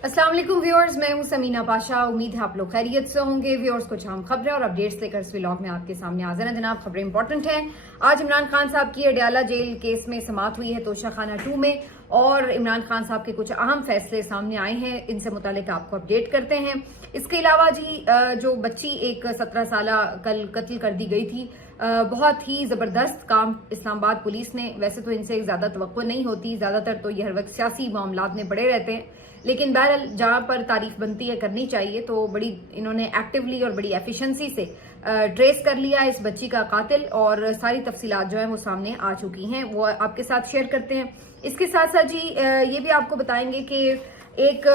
अस्सलाम वालेकुम व्यूअर्स, मैं हूं समीना पाशा। उम्मीद है आप लोग खैरियत से होंगे। व्यूअर्स, कुछ अहम खबरें और अपडेट्स लेकर इस व्लॉग में आपके सामने हाजिर हैं। जनाब, खबरें इंपॉर्टेंट हैं। आज इमरान खान साहब की अडयाला जेल केस में समाअत हुई है तोशाखाना 2 में, और इमरान खान साहब के कुछ अहम फैसले सामने आए हैं। इनसे मुतालिक आपको अपडेट करते हैं। इसके अलावा जी जो बच्ची एक 17 साल कल कत्ल कर दी गई थी, बहुत ही जबरदस्त काम इस्लामाबाद पुलिस ने, वैसे तो इनसे ज्यादा तवक्को नहीं होती, ज्यादातर तो ये हर वक्त सियासी मामलात में पड़े रहते हैं, लेकिन बहरहाल जहां पर तारीफ बनती है करनी चाहिए, तो बड़ी इन्होंने एक्टिवली और बड़ी एफिशिएंसी से ट्रेस कर लिया इस बच्ची का कातिल, और सारी तफसीलात जो है वो सामने आ चुकी हैं, वो आपके साथ शेयर करते हैं। इसके साथ साथ जी ये भी आपको बताएंगे कि एक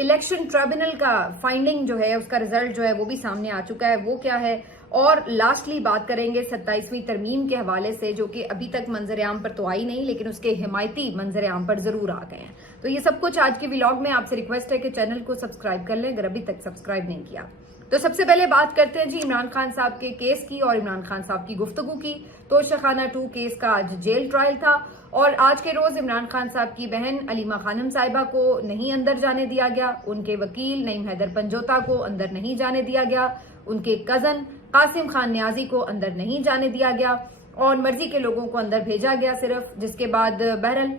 इलेक्शन ट्रिब्यूनल का फाइंडिंग जो है, उसका रिजल्ट जो है वो भी सामने आ चुका है, वो क्या है। और लास्टली बात करेंगे 27वीं तरमीम के हवाले से, जो कि अभी तक मंजर आम पर तो आई नहीं, लेकिन उसके हिमायती मंजर आम पर जरूर आ गए हैं। तो ये सब कुछ आज के व्लॉग में। आपसे रिक्वेस्ट है कि चैनल को सब्सक्राइब कर लें अगर अभी तक सब्सक्राइब नहीं किया। तो सबसे पहले बात करते हैं जी इमरान खान साहब के केस की और इमरान खान साहब की गुफ्तगू की। तोशाखाना 2 केस का आज जेल ट्रायल था, और आज के रोज इमरान खान साहब की बहन अलीमा खानम साहिबा को नहीं अंदर जाने दिया गया, उनके वकील नईम हैदर पंजोता को अंदर नहीं जाने दिया गया, उनके कजन कासिम खान न्याजी को अंदर नहीं जाने दिया गया, और मर्जी के लोगों को अंदर भेजा गया सिर्फ। जिसके बाद बहरहाल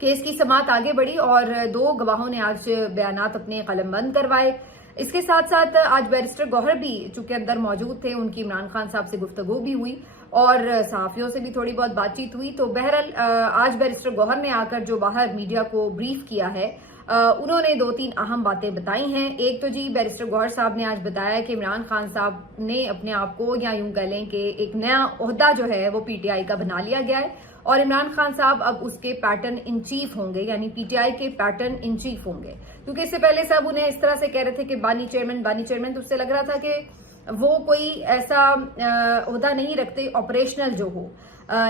केस की समाअत आगे बढ़ी और 2 गवाहों ने आज बयानात अपने कलमबंद करवाए। इसके साथ साथ आज बैरिस्टर गौहर भी चूंकि अंदर मौजूद थे, उनकी इमरान खान साहब से गुफ्तगू भी हुई और सहाफियों से भी थोड़ी बहुत बातचीत हुई। तो बहरहाल आज बैरिस्टर गौहर ने आकर जो बाहर मीडिया को ब्रीफ किया है, उन्होंने 2-3 अहम बातें बताई हैं। एक तो जी बैरिस्टर गौहर साहब ने आज बताया कि इमरान खान साहब ने अपने आप को, या यूं कह लें कि एक नया ओहदा जो है वो पीटीआई का बना लिया गया है, और इमरान खान साहब अब उसके पैटर्न इन चीफ होंगे, यानी पीटीआई के पैटर्न इन चीफ होंगे। क्योंकि इससे पहले सब उन्हें इस तरह से कह रहे थे कि बानी चेयरमैन, तो उससे लग रहा था कि वो कोई ऐसा ओहदा नहीं रखते ऑपरेशनल जो हो,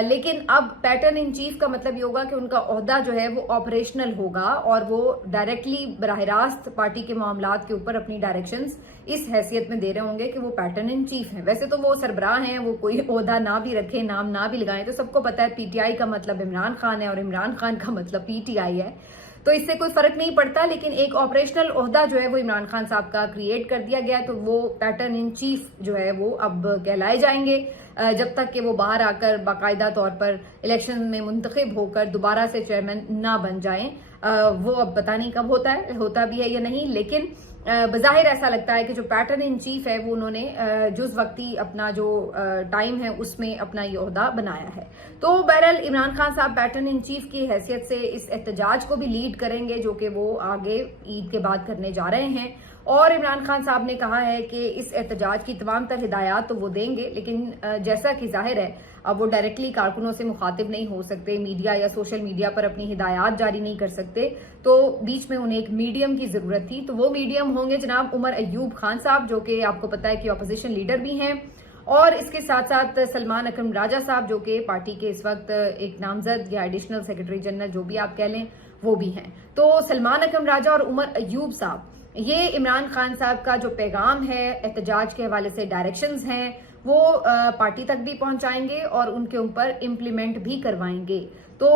लेकिन अब पैटर्न इन चीफ का मतलब ये होगा कि उनका ओहदा जो है वो ऑपरेशनल होगा, और वो डायरेक्टली बराह रास्त पार्टी के मामलात के ऊपर अपनी डायरेक्शंस इस हैसियत में दे रहे होंगे कि वो पैटर्न इन चीफ हैं। वैसे तो वो सरबराह हैं, वो कोई ओहदा ना भी रखें, नाम ना भी लगाएं, तो सबको पता है पीटीआई का मतलब इमरान खान है और इमरान खान का मतलब पीटीआई है, तो इससे कोई फर्क नहीं पड़ता। लेकिन एक ऑपरेशनल ओहदा जो है वो इमरान खान साहब का क्रिएट कर दिया गया है, तो वो पैटर्न इन चीफ जो है वो अब कहलाए जाएंगे जब तक कि वो बाहर आकर बाकायदा तौर पर इलेक्शन में मुंतखब होकर दोबारा से चेयरमैन ना बन जाएं। वो अब पता नहीं कब होता भी है या नहीं, लेकिन बज़ाहिर ऐसा लगता है कि जो पैटर्न इन चीफ है वो उन्होंने जुज़ वक्ती अपना जो टाइम है उसमें अपना ये ओहदा बनाया है। तो बहरहाल इमरान खान साहब पैटर्न इन चीफ की हैसियत से इस एहतजाज को भी लीड करेंगे, जो कि वो आगे ईद के बाद करने जा रहे हैं। और इमरान खान साहब ने कहा है कि इस एहतजाज की तमाम तर हिदायत तो वो देंगे, लेकिन जैसा कि जाहिर है अब वो डायरेक्टली कारकुनों से मुखातिब नहीं हो सकते, मीडिया या सोशल मीडिया पर अपनी हिदायत जारी नहीं कर सकते, तो बीच में उन्हें एक मीडियम की जरूरत थी। तो वो मीडियम होंगे जनाब उमर अयूब खान साहब, जो कि आपको पता है कि अपोजिशन लीडर भी हैं, और इसके साथ साथ सलमान अकरम राजा साहब, जो कि पार्टी के इस वक्त एक नामजद या एडिशनल सेक्रेटरी जनरल जो भी आप कह लें वो भी हैं। तो सलमान अकरम राजा और उमर अयूब साहब ये इमरान खान साहब का जो पैगाम है, एहतजाज के हवाले से डायरेक्शंस हैं, वो पार्टी तक भी पहुंचाएंगे और उनके ऊपर इम्प्लीमेंट भी करवाएंगे। तो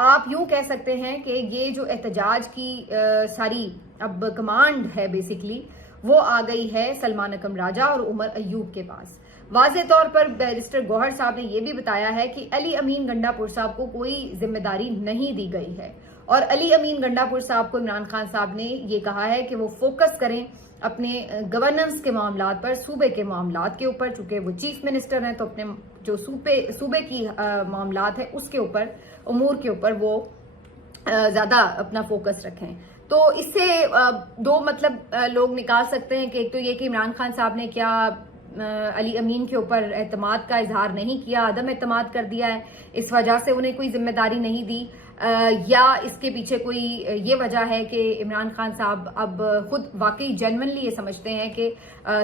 आप यूं कह सकते हैं कि ये जो एहतजाज की सारी अब कमांड है बेसिकली, वो आ गई है सलमान अकरम राजा और उमर अयूब के पास। वाज़ेह तौर पर बैरिस्टर गौहर साहब ने यह भी बताया है कि अली अमीन गंडापुर साहब को कोई जिम्मेदारी नहीं दी गई है, और अली अमीन गंडापुर साहब को इमरान खान साहब ने ये कहा है कि वो फोकस करें अपने गवर्नेंस के मामलात पर, सूबे के मामलात के ऊपर। चूंकि वो चीफ मिनिस्टर हैं तो अपने जो सूबे की मामलात है उसके ऊपर, उमूर के ऊपर वो ज्यादा अपना फोकस रखें। तो इससे 2 मतलब लोग निकाल सकते हैं कि एक तो ये कि इमरान खान साहब ने क्या अली अमीन के ऊपर एतमाद का इजहार नहीं किया, अदम एतमाद कर दिया है, इस वजह से उन्हें कोई जिम्मेदारी नहीं दी, या इसके पीछे कोई ये वजह है कि इमरान खान साहब अब खुद वाकई जेन्युइनली ये समझते हैं कि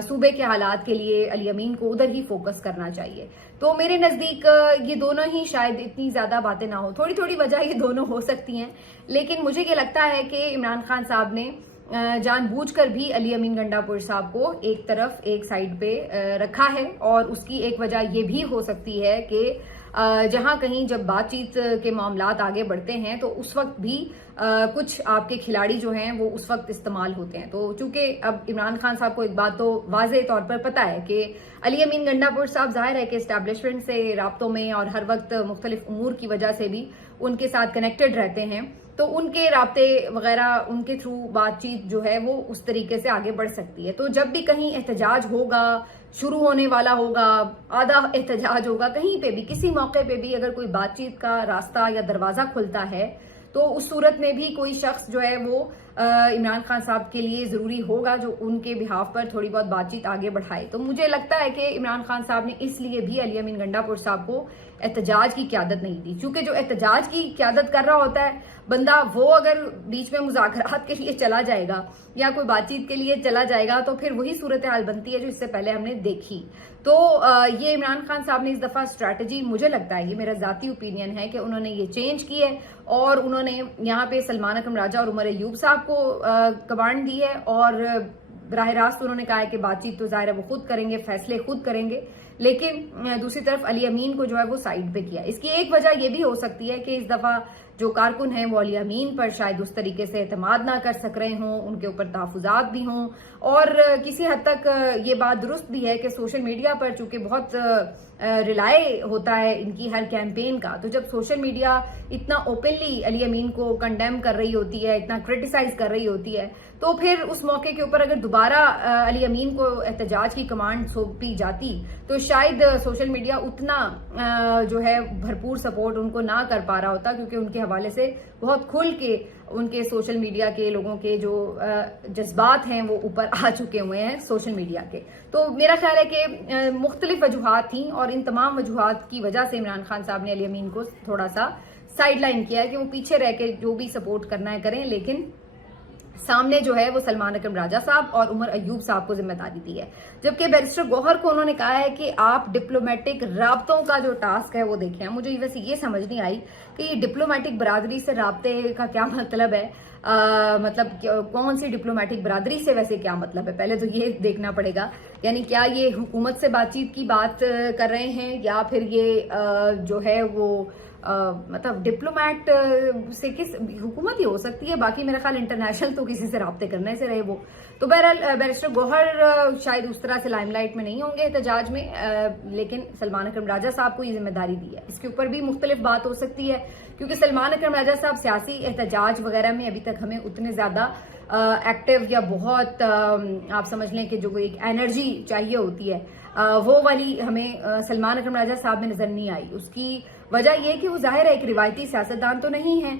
सूबे के हालात के लिए अली अमीन को उधर ही फोकस करना चाहिए। तो मेरे नजदीक ये दोनों ही शायद इतनी ज्यादा बातें ना हो, थोड़ी थोड़ी वजह ये दोनों हो सकती हैं, लेकिन मुझे ये लगता है कि इमरान खान साहब ने जानबूझकर भी अली अमीन गंडापुर साहब को एक तरफ, एक साइड पे रखा है, और उसकी एक वजह ये भी हो सकती है कि जहां कहीं जब बातचीत के मामलात आगे बढ़ते हैं तो उस वक्त भी कुछ आपके खिलाड़ी जो हैं वो उस वक्त इस्तेमाल होते हैं। तो चूंकि अब इमरान खान साहब को एक बात तो वाज़ेह तौर पर पता है कि अली अमीन गंडापुर साहब ज़ाहिर है कि इस्टेब्लिशमेंट से राब्तों में और हर वक्त मुख्तलिफ उमूर की वजह से भी उनके साथ कनेक्टेड रहते हैं, तो उनके राब्ते वगैरह उनके थ्रू बातचीत जो है वो उस तरीके से आगे बढ़ सकती है। तो जब भी कहीं एहतजाज होगा, शुरू होने वाला होगा, आधा एहतजाज होगा, कहीं पे भी किसी मौके पे भी अगर कोई बातचीत का रास्ता या दरवाजा खुलता है तो उस सूरत में भी कोई शख्स जो है वो इमरान खान साहब के लिए जरूरी होगा जो उनके बिहाफ पर थोड़ी बहुत बातचीत आगे बढ़ाए। तो मुझे लगता है कि इमरान खान साहब ने इसलिए भी अली अमीन गंडापुर साहब को एहतजाज की क़यादत नहीं दी, क्योंकि जो एहतजाज की क़यादत कर रहा होता है बंदा, वो अगर बीच में मुज़ाकरात के लिए चला जाएगा या कोई बातचीत के लिए चला जाएगा तो फिर वही सूरत हाल बनती है जो इससे पहले हमने देखी। तो ये इमरान खान साहब ने इस दफा स्ट्रैटेजी, मुझे लगता है, ये मेरा जाती ओपिनियन है कि उन्होंने ये चेंज की है और उन्होंने यहाँ पे सलमान अकरम राजा और उमर अयूब साहब को कमांड दी है और बराह रास्त उन्होंने कहा है कि बातचीत तो ज़ाहिर है वो खुद करेंगे, फैसले खुद करेंगे, लेकिन दूसरी तरफ अली अमीन को जो है वो साइड पे किया। इसकी एक वजह ये भी हो सकती है कि इस दफा जो कारकुन हैं वो अली अमीन पर शायद उस तरीके से एतमाद ना कर सक रहे हों, उनके ऊपर तहफ़्फ़ुज़ात भी हों, और किसी हद तक ये बात दुरुस्त भी है कि सोशल मीडिया पर चूंकि बहुत रिलाय होता है इनकी हर कैंपेन का, तो जब सोशल मीडिया इतना ओपनली अली अमीन को कंडेम कर रही होती है, इतना क्रिटिसाइज कर रही होती है, तो फिर उस मौके के ऊपर अगर दोबारा अली अमीन को एहतजाज की कमांड सौंपी जाती तो शायद सोशल मीडिया उतना जो है भरपूर सपोर्ट उनको ना कर पा रहा होता, क्योंकि उनके हवाले से बहुत खुल के उनके सोशल मीडिया के लोगों के जो जज्बात हैं वो ऊपर आ चुके हुए हैं सोशल मीडिया के। तो मेरा ख्याल है कि मुख्तलिफ वजूहात थी और इन तमाम वजूहात की वजह से इमरान खान साहब ने अली अमीन को थोड़ा सा साइड लाइन किया है कि वो पीछे रह के जो भी सपोर्ट करना है करें, लेकिन सामने जो है वो सलमान अकरम राजा साहब और उमर अयूब साहब को जिम्मेदारी दी है। जबकि बैरिस्टर गौहर को उन्होंने कहा है कि आप डिप्लोमेटिक राब्तों का जो टास्क है वो देखें। मुझे वैसे ये समझ नहीं आई कि ये डिप्लोमेटिक बरादरी से राब्ते का क्या मतलब है, मतलब कौन सी डिप्लोमेटिक बरादरी से वैसे क्या मतलब है, पहले तो ये देखना पड़ेगा। यानी क्या ये हुकूमत से बातचीत की बात कर रहे हैं या फिर ये जो है वो मतलब डिप्लोमेट से किस हुकूमत ही हो सकती है, बाकी मेरा ख्याल इंटरनेशनल तो किसी से राब्ते करने से रहे वो। तो बहरहाल बैरिस्टर गौहर शायद उस तरह से लाइमलाइट में नहीं होंगे एहतजाज में, लेकिन सलमान अकरम राजा साहब को ये जिम्मेदारी दी है। इसके ऊपर भी मुख्तलिफ बात हो सकती है, क्योंकि सलमान अकरम राजा साहब सियासी एहतजाज वगैरह में अभी तक हमें उतने ज्यादा एक्टिव या बहुत आप समझ लें कि जो एक एनर्जी चाहिए होती है वो वाली हमें सलमान अकरम राजा साहब में नजर नहीं आई। उसकी वजह यह कि वो जाहिर है एक रिवायती सियासतदान तो नहीं है,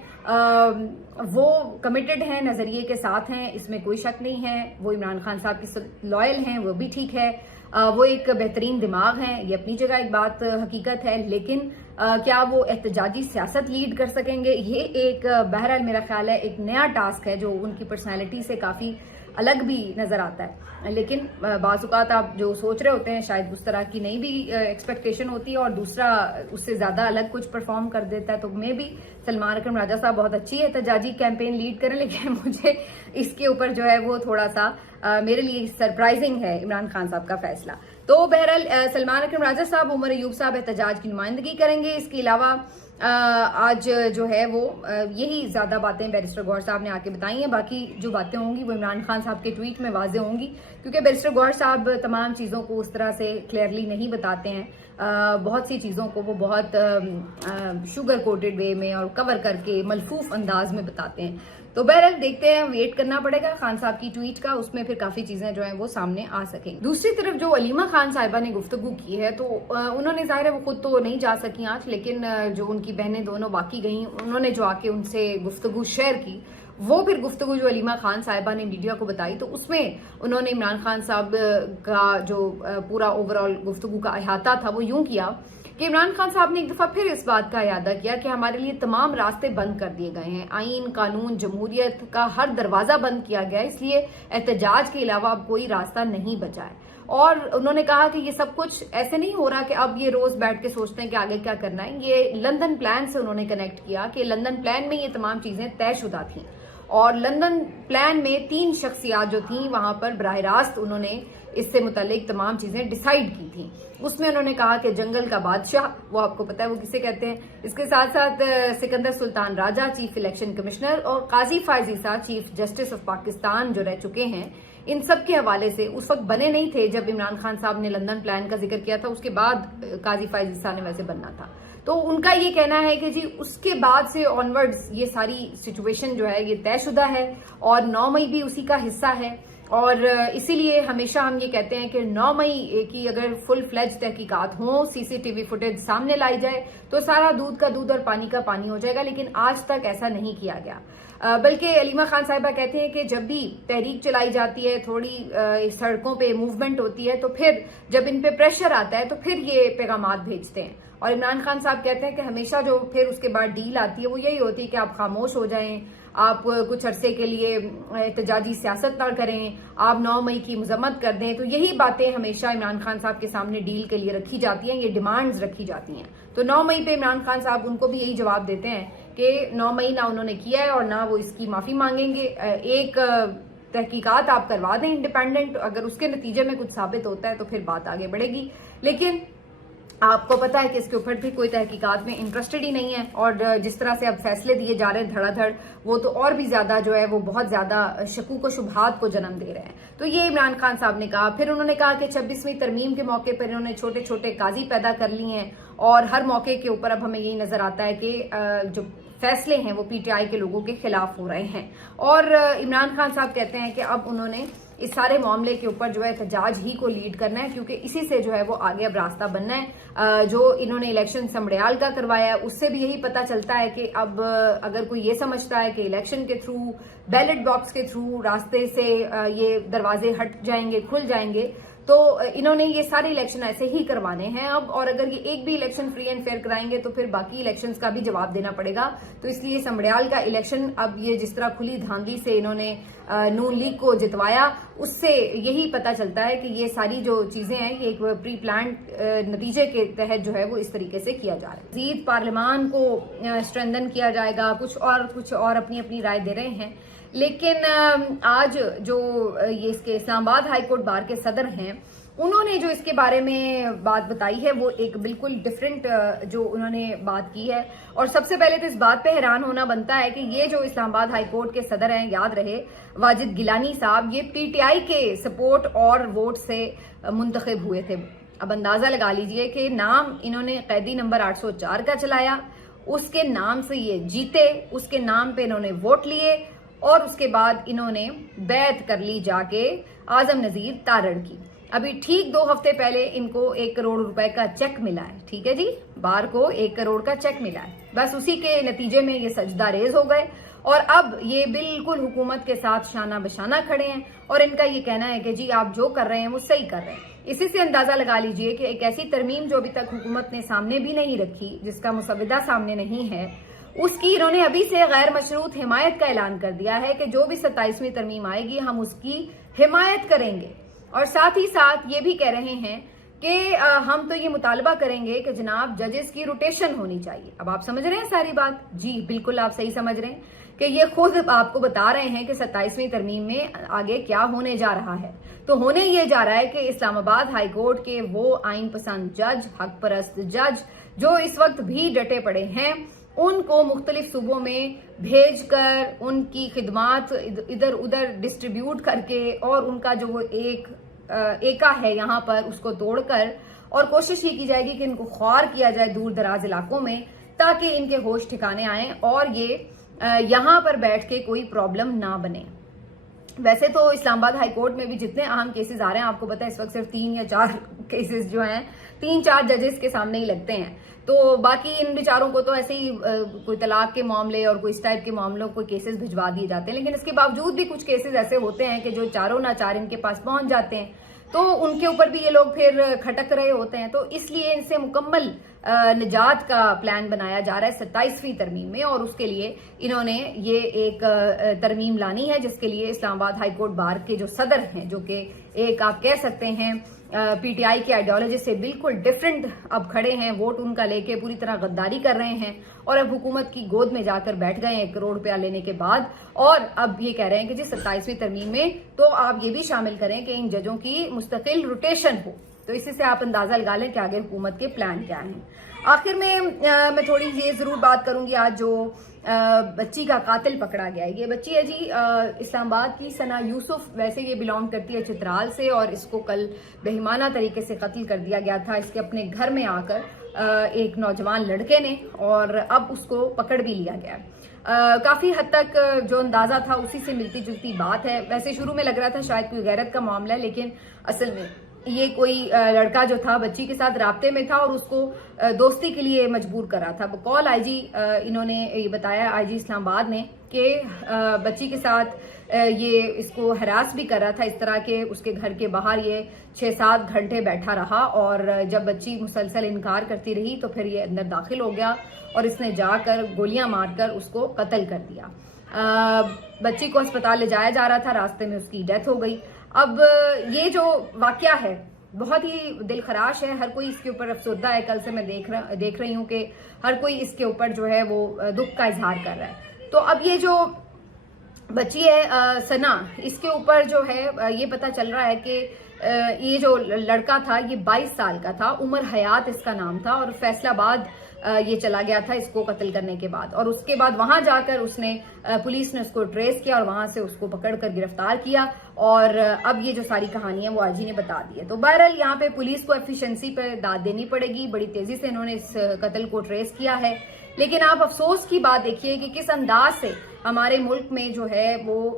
वो कमिटेड हैं, नजरिए के साथ हैं, इसमें कोई शक नहीं है। वो इमरान खान साहब के लॉयल हैं, वो भी ठीक है, वो एक बेहतरीन दिमाग हैं, ये अपनी जगह एक बात हकीकत है, लेकिन क्या वो एहतजाजी सियासत लीड कर सकेंगे, ये एक बहरहाल मेरा ख्याल है एक नया टास्क है जो उनकी पर्सनैलिटी से काफ़ी अलग भी नज़र आता है। लेकिन बाज़ औक़ात आप जो सोच रहे होते हैं शायद उस तरह की नहीं भी एक्सपेक्टेशन होती है और दूसरा उससे ज़्यादा अलग कुछ परफॉर्म कर देता है। तो मैं भी सलमान अकरम राजा साहब बहुत अच्छी एहतजाजी कैंपेन लीड करें, लेकिन मुझे इसके ऊपर जो है वो थोड़ा सा मेरे लिए सरप्राइजिंग है इमरान खान साहब का फैसला। तो बहरहाल सलमान अकरम राजा साहब, उमर अयूब साहब एहतजाज की नुमाइंदगी करेंगे। इसके अलावा आज जो है वो यही ज्यादा बातें बैरिस्टर गौहर साहब ने आके बताई हैं। बाकी जो बातें होंगी वो इमरान खान साहब के ट्वीट में वाजे होंगी, क्योंकि बैरिस्टर गौहर साहब तमाम चीज़ों को उस तरह से क्लियरली नहीं बताते हैं। बहुत सी चीज़ों को वो बहुत शुगर कोटेड वे में और कवर करके मलफूफ अंदाज में बताते हैं। तो बहरहाल देखते हैं, वेट करना पड़ेगा खान साहब की ट्वीट का, उसमें फिर काफी चीजें जो हैं वो सामने आ सकेंगी। दूसरी तरफ जो अलीमा खान साहिबा ने गुफ्तगू की है, तो उन्होंने जाहिर है वो खुद तो नहीं जा सकी आज, लेकिन जो उनकी बहनें दोनों बाकी गई उन्होंने जो आके उनसे गुफ्तगू शेयर की, वो फिर गुफ्तगू जो अलीमा खान साहिबा ने मीडिया को बताई, तो उसमें उन्होंने इमरान खान साहब का जो पूरा ओवरऑल गुफ्तगू का अहाता था वो यूं किया कि इमरान खान साहब ने एक दफा फिर इस बात का इरादा किया कि हमारे लिए तमाम रास्ते बंद कर दिए गए हैं, आईन, कानून, जमहूरियत का हर दरवाजा बंद किया गया है, इसलिए एहतजाज के अलावा अब कोई रास्ता नहीं बचा है। और उन्होंने कहा कि ये सब कुछ ऐसे नहीं हो रहा कि अब ये रोज बैठ के सोचते हैं कि आगे क्या करना है। ये लंदन प्लान से उन्होंने कनेक्ट किया कि लंदन प्लान में ये तमाम चीजें तयशुदा थी और लंदन प्लान में 3 शख्सियात जो थी वहां पर बराह रास्त उन्होंने इससे मुतालिक तमाम चीजें डिसाइड की थी। उसमें उन्होंने कहा कि जंगल का बादशाह, वो आपको पता है वो किसे कहते हैं, इसके साथ साथ Sikandar Sultan Raja chief election commissioner और काजी फायज ईसा चीफ जस्टिस ऑफ पाकिस्तान जो रह चुके हैं, इन सब के हवाले से उस वक्त बने नहीं थे जब इमरान खान साहब ने लंदन प्लान का जिक्र किया था, उसके बाद काजी फायज ईसा ने वैसे बनना था। तो उनका ये कहना है कि जी उसके बाद से ऑनवर्ड्स ये सारी सिचुएशन जो है ये तयशुदा है और 9 मई भी उसी का हिस्सा है। और इसीलिए हमेशा हम ये कहते हैं कि 9 मई की अगर फुल फ्लेज तहकीकात हो, सीसीटीवी फुटेज सामने लाई जाए तो सारा दूध का दूध और पानी का पानी हो जाएगा, लेकिन आज तक ऐसा नहीं किया गया। बल्कि अलीमा खान साहिबा कहते हैं कि जब भी तहरीक चलाई जाती है, थोड़ी सड़कों पे मूवमेंट होती है, तो फिर जब इन पे प्रेशर आता है तो फिर ये पैगामात भेजते हैं। और इमरान खान साहब कहते हैं कि हमेशा जो फिर उसके बाद डील आती है वो यही होती है कि आप खामोश हो जाएं, आप कुछ अरसे के लिए एहतजाजी सियासत ना करें, आप 9 मई की मजम्मत कर दें। तो यही बातें हमेशा इमरान खान साहब के सामने डील के लिए रखी जाती हैं, ये डिमांड्स रखी जाती हैं। तो 9 मई पे इमरान खान साहब उनको भी यही जवाब देते हैं कि 9 मई ना उन्होंने किया है और ना वो इसकी माफी मांगेंगे। एक तहकीकात आप करवा दें इंडिपेंडेंट, अगर उसके नतीजे में कुछ साबित होता है तो फिर बात आगे बढ़ेगी, लेकिन आपको पता है कि इसके ऊपर भी कोई तहकीकात में इंटरेस्टेड ही नहीं है। और जिस तरह से अब फैसले दिए जा रहे हैं धड़ाधड़, वो तो और भी ज्यादा जो है वो बहुत ज्यादा शकूक व शुबहात को जन्म दे रहे हैं। तो ये इमरान खान साहब ने कहा। फिर उन्होंने कहा कि 26वीं तरमीम के मौके पर इन्होंने छोटे छोटे काजी पैदा कर लिए हैं और हर मौके के ऊपर अब हमें यही नजर आता है कि जो फैसले हैं वो पीटीआई के लोगों के खिलाफ हो रहे हैं। और इमरान खान साहब कहते हैं कि अब उन्होंने इस सारे मामले के ऊपर जो है एहतजाज ही को लीड करना है, क्योंकि इसी से जो है वो आगे अब रास्ता बनना है। जो इन्होंने इलेक्शन समड़ियाल का करवाया है उससे भी यही पता चलता है कि अब अगर कोई ये समझता है कि इलेक्शन के थ्रू, बैलेट बॉक्स के थ्रू रास्ते से ये दरवाजे हट जाएंगे, खुल जाएंगे, तो इन्होंने ये सारे इलेक्शन ऐसे ही करवाने हैं अब। और अगर ये एक भी इलेक्शन फ्री एंड फेयर कराएंगे तो फिर बाकी इलेक्शंस का भी जवाब देना पड़ेगा। तो इसलिए समड़ियाल का इलेक्शन अब ये जिस तरह खुली धांधली से इन्होंने नून लीग को जितवाया, उससे यही पता चलता है कि ये सारी जो चीजें हैं ये एक प्री प्लान नतीजे के तहत जो है वो इस तरीके से किया जा रहा है। मजीद पार्लियामान को स्ट्रेंथन किया जाएगा, कुछ और अपनी अपनी राय दे रहे हैं। लेकिन आज जो ये इसके इस्लामाबाद हाई कोर्ट बार के सदर हैं, उन्होंने जो इसके बारे में बात बताई है वो एक बिल्कुल डिफरेंट जो उन्होंने बात की है। और सबसे पहले तो इस बात पे हैरान होना बनता है कि ये जो इस्लामाबाद हाई कोर्ट के सदर हैं, याद रहे वाजिद गिलानी साहब, ये पीटीआई के सपोर्ट और वोट से मुंतखब हुए थे। अब अंदाजा लगा लीजिए कि नाम इन्होंने कैदी नंबर 804 का चलाया, उसके नाम से ये जीते, उसके नाम पे इन्होंने वोट लिए और उसके बाद इन्होंने बैत कर ली जाके आजम नजीर तारड़ की। अभी ठीक 2 हफ्ते पहले इनको 1 करोड़ रुपए का चेक मिला है, ठीक है जी, बार को 1 करोड़ का चेक मिला है। बस उसी के नतीजे में ये सजदा रेज हो गए और अब ये बिल्कुल हुकूमत के साथ शाना बशाना खड़े हैं और इनका ये कहना है कि जी आप जो कर रहे हैं वो सही कर रहे हैं। इसी से अंदाजा लगा लीजिए कि एक ऐसी तरमीम जो अभी तक हुकूमत ने सामने भी नहीं रखी, जिसका मुसविदा सामने नहीं है, उसकी इन्होंने अभी से गैर मशरूत हिमायत का ऐलान कर दिया है कि जो भी 27वीं तरमीम आएगी हम उसकी हिमायत करेंगे। और साथ ही साथ ये भी कह रहे हैं कि हम तो ये मुतालबा करेंगे कि जनाब जजेस की रोटेशन होनी चाहिए। अब आप समझ रहे हैं सारी बात? जी बिल्कुल आप सही समझ रहे हैं कि ये खुद आपको बता रहे हैं कि 27वीं तरमीम में आगे क्या होने जा रहा है। तो होने ये जा रहा है कि इस्लामाबाद हाई कोर्ट के वो आइन पसंद जज, हक परस्त जज जो इस वक्त भी डटे पड़े हैं, उनको मुख्तलिफ सूबों में भेजकर उनकी खिदमात इधर उधर डिस्ट्रीब्यूट करके और उनका जो वो एका है यहाँ पर उसको तोड़कर और कोशिश ये की जाएगी कि इनको ख्वार किया जाए दूर दराज इलाकों में, ताकि इनके होश ठिकाने आए और ये यहाँ पर बैठ के कोई प्रॉब्लम ना बने। वैसे तो इस्लामाबाद हाई कोर्ट में भी जितने अहम केसेस आ रहे हैं, आपको पता है इस वक्त सिर्फ 3 या 4 केसेस जो हैं 3-4 जजेस के सामने ही लगते हैं। तो बाकी इन बेचारों को तो ऐसे ही कोई तलाक के मामले और कोई इस टाइप के मामलों को केसेस भिजवा दिए जाते हैं, लेकिन इसके बावजूद भी कुछ केसेस ऐसे होते हैं कि जो चारों ना चार इनके पास पहुंच जाते हैं, तो उनके ऊपर भी ये लोग फिर खटक रहे होते हैं। तो इसलिए इनसे मुकम्मल نجات کا پلان بنایا جا رہا ہے 27ویں ترمیم میں، اور اس کے لیے انہوں نے یہ ایک ترمیم لانی ہے جس کے لیے اسلام آباد ہائی کورٹ بار کے جو صدر ہیں، جو کہ ایک آپ کہہ سکتے ہیں پی ٹی آئی کی آئیڈیالوجی سے بالکل ڈیفرنٹ اب کھڑے ہیں، ووٹ ان کا لے کے پوری طرح غداری کر رہے ہیں اور اب حکومت کی گود میں جا کر بیٹھ گئے ہیں 1 کروڑ روپیہ لینے کے بعد، اور اب یہ کہہ رہے ہیں کہ جی 27ویں ترمیم میں تو آپ یہ بھی شامل کریں کہ ان ججوں کی مستقل روٹیشن ہو۔ تو اسی سے آپ اندازہ لگا لیں کہ آگے حکومت کے پلان کیا ہیں۔ آخر میں تھوڑی یہ ضرور بات کروں گی، آج جو بچی کا قاتل پکڑا گیا ہے، یہ بچی ہے جی اسلام آباد کی ثنا یوسف، ویسے یہ بلانگ کرتی ہے چترال سے، اور اس کو کل بہیمانہ طریقے سے قتل کر دیا گیا تھا اس کے اپنے گھر میں آ کر ایک نوجوان لڑکے نے، اور اب اس کو پکڑ بھی لیا گیا ہے۔ کافی حد تک جو اندازہ تھا اسی سے ملتی جلتی بات ہے۔ ویسے شروع میں لگ رہا تھا شاید کوئی غیرت کا معاملہ ہے، لیکن اصل میں یہ کوئی لڑکا جو تھا بچی کے ساتھ رابطے میں تھا اور اس کو دوستی کے لیے مجبور کر رہا تھا۔ بقول آئی جی انہوں نے یہ بتایا، آئی جی اسلام آباد نے، کہ بچی کے ساتھ یہ اس کو ہراس بھی کر رہا تھا، اس طرح کہ اس کے گھر کے باہر یہ 6-7 گھنٹے بیٹھا رہا، اور جب بچی مسلسل انکار کرتی رہی تو پھر یہ اندر داخل ہو گیا اور اس نے جا کر گولیاں مار کر اس کو قتل کر دیا۔ بچی کو اسپتال لے جایا جا رہا تھا، راستے میں اس کی ڈیتھ ہو گئی۔ اب یہ جو واقعہ ہے بہت ہی دل خراش ہے، ہر کوئی اس کے اوپر افسردہ ہے۔ کل سے میں دیکھ رہی ہوں کہ ہر کوئی اس کے اوپر جو ہے وہ دکھ کا اظہار کر رہا ہے۔ تو اب یہ جو بچی ہے ثنا، اس کے اوپر جو ہے یہ پتا چل رہا ہے کہ یہ جو لڑکا تھا یہ 22 سال کا تھا، عمر حیات اس کا نام تھا، اور فیصل آباد یہ چلا گیا تھا اس کو قتل کرنے کے بعد، اور اس کے بعد وہاں جا کر پولیس نے اس کو ٹریس کیا اور وہاں سے اس کو پکڑ کر گرفتار کیا، اور اب یہ جو ساری کہانی ہے وہ آج ہی نے بتا دی ہے۔ تو بہرحال یہاں پہ پولیس کو ایفیشنسی پہ داد دینی پڑے گی، بڑی تیزی سے انہوں نے اس قتل کو ٹریس کیا ہے، لیکن آپ افسوس کی بات دیکھیے کہ کس انداز سے ہمارے ملک میں جو ہے وہ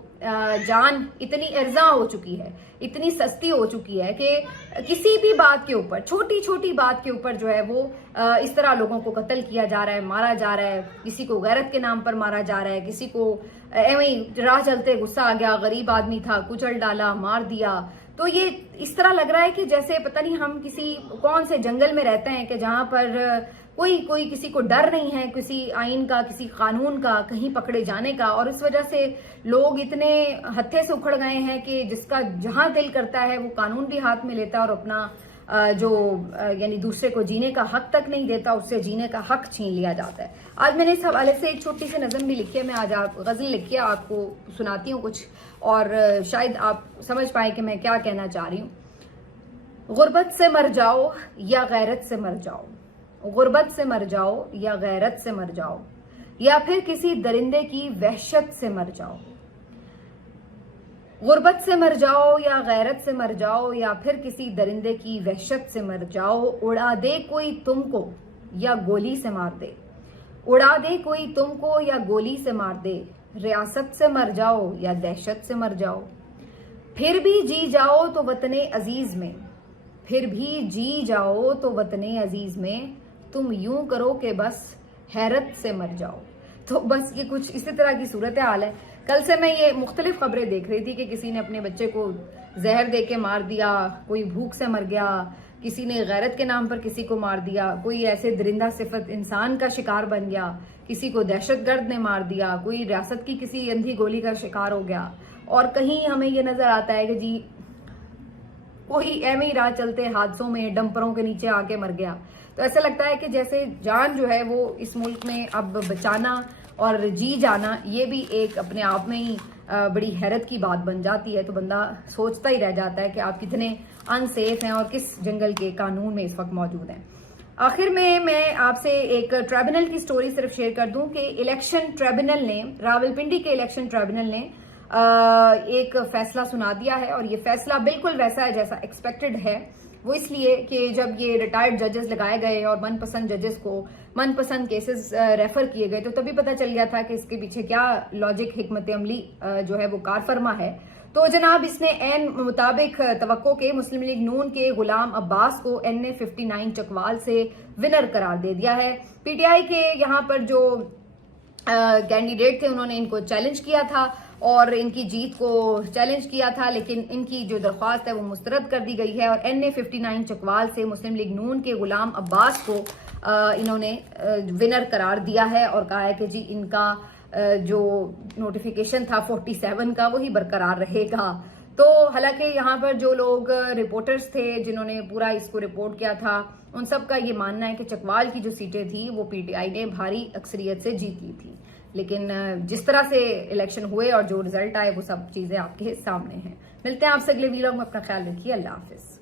جان اتنی ارزاں ہو چکی ہے، اتنی سستی ہو چکی ہے کہ کسی بھی بات کے اوپر، چھوٹی چھوٹی بات کے اوپر جو ہے وہ اس طرح لوگوں کو قتل کیا جا رہا ہے، مارا جا رہا ہے، کسی کو غیرت کے نام پر مارا جا رہا ہے، کسی کو ایویں راہ چلتے غصہ آ گیا، غریب آدمی تھا کچل ڈالا، مار دیا۔ تو یہ اس طرح لگ رہا ہے کہ جیسے پتہ نہیں ہم کسی کون سے جنگل میں رہتے ہیں کہ جہاں پر کوئی کسی کو ڈر نہیں ہے، کسی آئین کا، کسی قانون کا، کہیں پکڑے جانے کا، اور اس وجہ سے لوگ اتنے ہتھے سے اکھڑ گئے ہیں کہ جس کا جہاں دل کرتا ہے وہ قانون بھی ہاتھ میں لیتا ہے اور اپنا یعنی دوسرے کو جینے کا حق تک نہیں دیتا، اس سے جینے کا حق چھین لیا جاتا ہے۔ آج میں نے اس حوالے سے ایک چھوٹی سی نظم بھی لکھی ہے، میں آج غزل لکھی ہے، آپ کو سناتی ہوں کچھ، اور شاید آپ سمجھ پائیں کہ میں کیا کہنا چاہ رہی ہوں۔ غربت سے مر جاؤ یا غیرت سے مر جاؤ، غربت سے مر جاؤ یا غیرت سے مر جاؤ، یا پھر کسی درندے کی وحشت سے مر جاؤ۔ غربت سے مر جاؤ یا غیرت سے مر جاؤ، یا پھر کسی درندے کی وحشت سے مر جاؤ، اڑا دے کوئی تم کو یا گولی سے مار دے، اڑا دے کوئی تم کو یا گولی سے مار دے، ریاست سے مر جاؤ یا دہشت سے مر جاؤ، پھر بھی جی جاؤ تو وطن عزیز میں، پھر بھی جی جاؤ تو وطن عزیز میں، تم یوں کرو کہ بس حیرت سے مر جاؤ۔ تو بس یہ کچھ اسی طرح کی صورتحال ہے۔ کل سے میں یہ مختلف خبریں دیکھ رہی تھی کہ کسی نے اپنے بچے کو زہر دے کے مار دیا، کوئی بھوک سے مر گیا، کسی نے غیرت کے نام پر کسی کو مار دیا، کوئی ایسے درندہ صفت انسان کا شکار بن گیا، کسی کو دہشت گرد نے مار دیا، کوئی ریاست کی کسی اندھی گولی کا شکار ہو گیا، اور کہیں ہمیں یہ نظر آتا ہے کہ جی کوئی ایویں ہی راہ چلتے حادثوں میں ڈمپروں کے نیچے آ کے مر گیا۔ تو ایسا لگتا ہے کہ جیسے جان جو ہے وہ اس ملک میں اب بچانا اور جی جانا یہ بھی ایک اپنے آپ میں ہی بڑی حیرت کی بات بن جاتی ہے۔ تو بندہ سوچتا ہی رہ جاتا ہے کہ آپ کتنے ان سیف ہیں اور کس جنگل کے قانون میں اس وقت موجود ہیں۔ آخر میں آپ سے ایک ٹریبونل کی سٹوری صرف شیئر کر دوں کہ الیکشن ٹریبونل نے، راولپنڈی کے الیکشن ٹریبونل نے ایک فیصلہ سنا دیا ہے، اور یہ فیصلہ بالکل ویسا ہے جیسا ایکسپیکٹڈ ہے۔ وہ اس لیے کہ جب یہ ریٹائرڈ ججز لگائے گئے اور من پسند ججز کو من پسند کیسز ریفر کیے گئے تو تبھی پتہ چل گیا تھا کہ اس کے پیچھے کیا لاجک، حکمت عملی جو ہے وہ کار فرما ہے۔ تو جناب اس نے عین مطابق توقع کے مسلم لیگ نون کے غلام عباس کو NA 59 چکوال سے ونر قرار دے دیا ہے۔ PTI کے یہاں پر جو کینڈیڈیٹ تھے انہوں نے ان کو چیلنج کیا تھا، اور ان کی جیت کو چیلنج کیا تھا، لیکن ان کی جو درخواست ہے وہ مسترد کر دی گئی ہے اور NA-59 چکوال سے مسلم لیگ نون کے غلام عباس کو انہوں نے ونر قرار دیا ہے اور کہا ہے کہ جی ان کا جو نوٹیفیکیشن تھا 47 کا وہی برقرار رہے گا. تو حالانکہ یہاں پر جو لوگ رپورٹرز تھے جنہوں نے پورا اس کو رپورٹ کیا تھا ان سب کا یہ ماننا ہے کہ چکوال کی جو سیٹیں تھیں وہ PTI نے بھاری اکثریت سے جیت لی تھی، لیکن جس طرح سے الیکشن ہوئے اور جو رزلٹ آئے وہ سب چیزیں آپ کے سامنے ہیں. ملتے ہیں آپ سے اگلے ویلاگ میں، اپنا خیال رکھیے، اللہ حافظ.